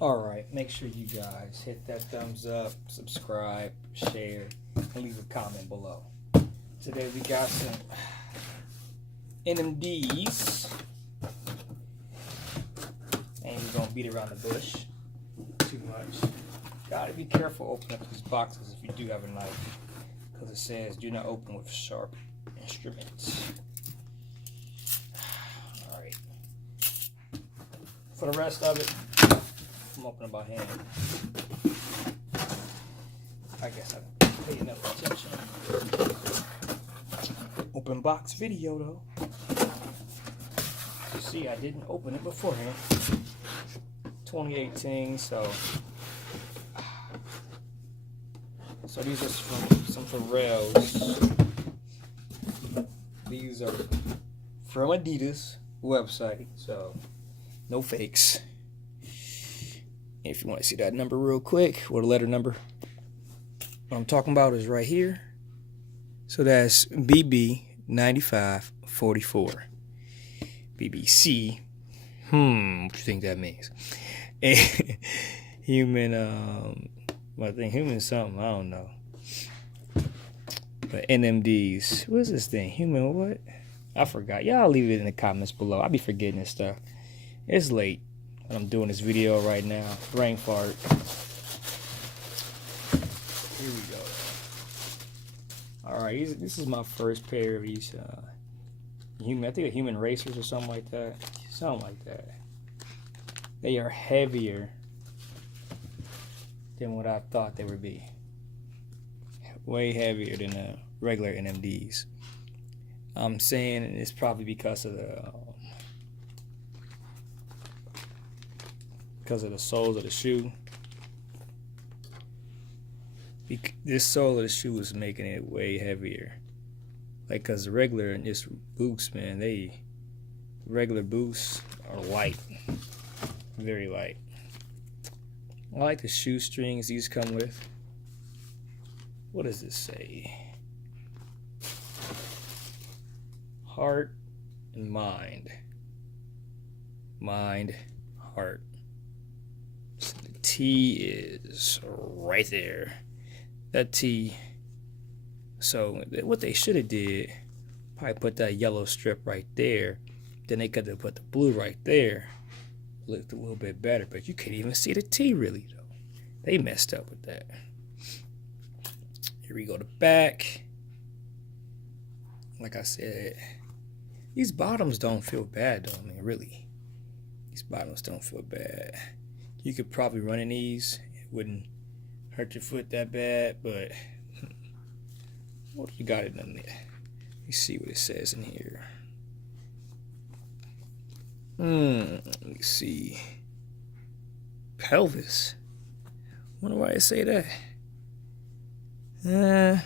Alright, make sure you guys hit that thumbs up, subscribe, share, and leave a comment below. Today we got some NMDs, and we're gonna beat around the bush too much. Gotta be careful opening up these boxes if you do have a knife, because it says do not open with sharp instruments. Alright. For the rest of it, I'm opening by hand. I guess I didn't pay enough attention. Open box video though. You see, I didn't open it beforehand. 2018, so these are some Pharrells. These are from Adidas website, so no fakes. If you want to see that number real quick, or the letter number, what I'm talking about is right here. So that's BB9544. BBC. What you think that means? Human, I think human something, I don't know. But NMDs. What is this thing? Human what? I forgot. Y'all leave it in the comments below. I be forgetting this stuff. It's late. I'm doing this video right now. Brain fart. Here we go. Alright, this is my first pair of these human, I think they're human racers or something like that. Something like that. They are heavier than what I thought they would be. Way heavier than the regular NMDs. I'm saying it's probably because of the soles of the shoe. This sole of the shoe is making it way heavier. Like, cause the regular and just boots, man, regular boots are light, very light. I like the shoestrings these come with. What does this say? Heart and mind. Mind, heart. So the T is right there. That T. So what they should have did, probably put that yellow strip right there. Then they could have put the blue right there. Looked a little bit better, but you can't even see the T really though. They messed up with that. Here we go, the back. Like I said, these bottoms don't feel bad though. I mean, really, these bottoms don't feel bad. You could probably run in these. It wouldn't hurt your foot that bad, but what you got in there? Let me see what it says in here. Let me see. Pelvis. Wonder why they say that.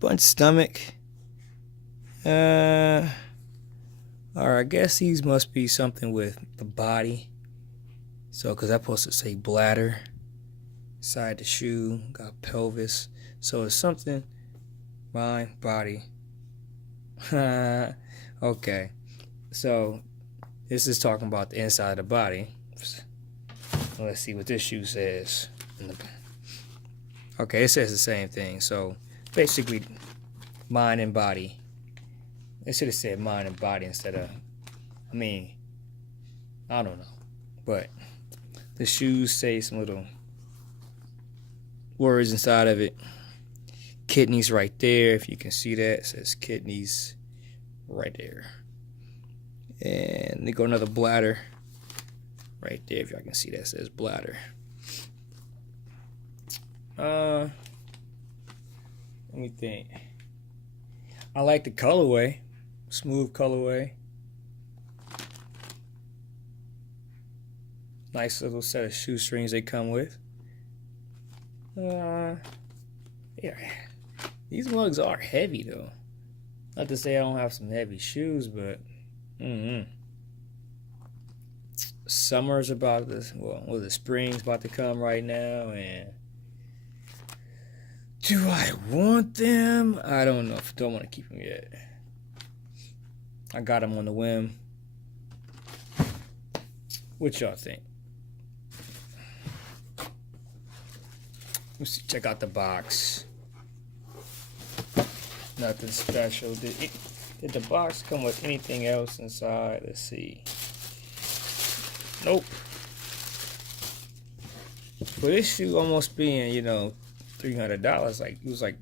Bunch stomach. Alright, I guess these must be something with the body. So, cause I'm supposed to say bladder. Side the shoe, got pelvis. So it's something, mind, body. Okay. So this is talking about the inside of the body. Let's see what this shoe says. Okay, it says the same thing. So basically, mind and body. They should have said mind and body instead of, I mean, I don't know. But the shoes say some little words inside of it. Kidneys right there, if you can see that. It says kidneys right there. And they go another bladder right there, if y'all can see that. It says bladder. Let me think. I like the colorway. Smooth colorway. Nice little set of shoestrings they come with. Yeah, these mugs are heavy though. Not to say I don't have some heavy shoes, but summer's about this. Well, the spring's about to come right now, and do I want them? I don't know. Don't want to keep them yet. I got them on the whim. What y'all think? Let's see, check out the box. Nothing special. Did the box come with anything else inside? Let's see. Nope. For this shoe almost being, you know, $300, like it was like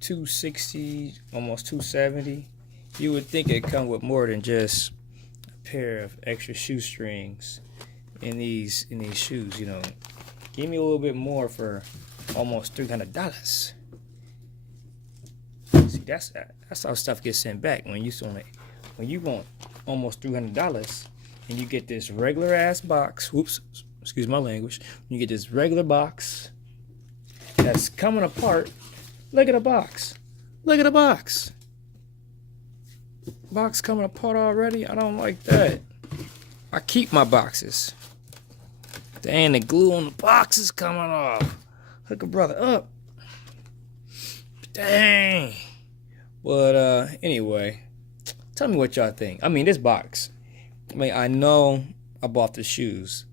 $260, almost $270. You would think it'd come with more than just a pair of extra shoestrings in these shoes, you know. Give me a little bit more for almost $300. See, that's how stuff gets sent back when you want almost $300 and you get this regular ass box. Whoops, excuse my language. When you get this regular box that's coming apart. Look at the box. Look at the box. Box coming apart already. I don't like that. I keep my boxes. Dang, the glue on the box is coming off. Hook a brother up. Dang. But anyway, tell me what y'all think. I mean, this box. I mean, I know I bought the shoes,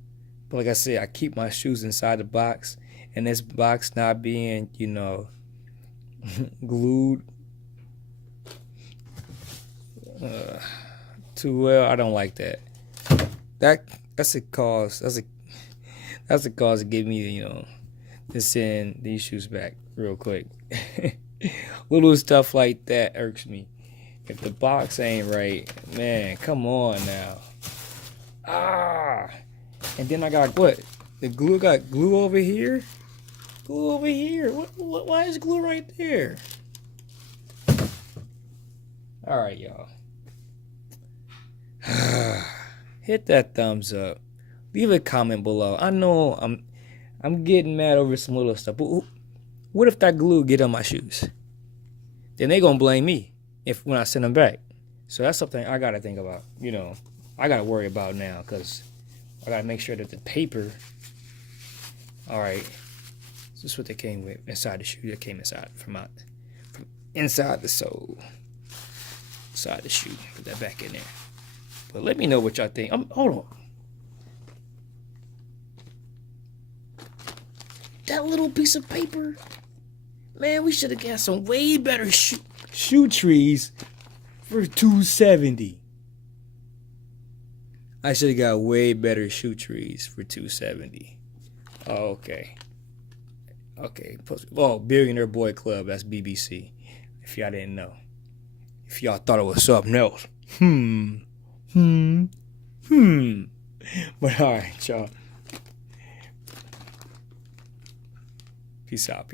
but like I said, I keep my shoes inside the box, and this box not being, you know, glued too well. I don't like that. That's a cause. That's a cause to give me, you know, to send these shoes back real quick. Little stuff like that irks me. If the box ain't right, man, come on now. And then I got what? The glue got glue over here? Glue over here. What why is glue right there? Alright, y'all. Hit that thumbs up. Leave a comment below. I know I'm getting mad over some little stuff, but what if that glue get on my shoes? Then they gonna blame me when I send them back. So that's something I gotta think about. You know, I gotta worry about now because I gotta make sure that the paper. All right, this is what they came with inside the shoe. That came inside from inside the sole, inside the shoe. Put that back in there. But let me know what y'all think. Hold on. That little piece of paper, man, we should have got some way better shoe trees for $270. I should have got way better shoe trees for $270. Oh, okay. Oh, Billionaire Boy Club, that's BBC. If y'all didn't know. If y'all thought it was something else. But alright, y'all. Peace out.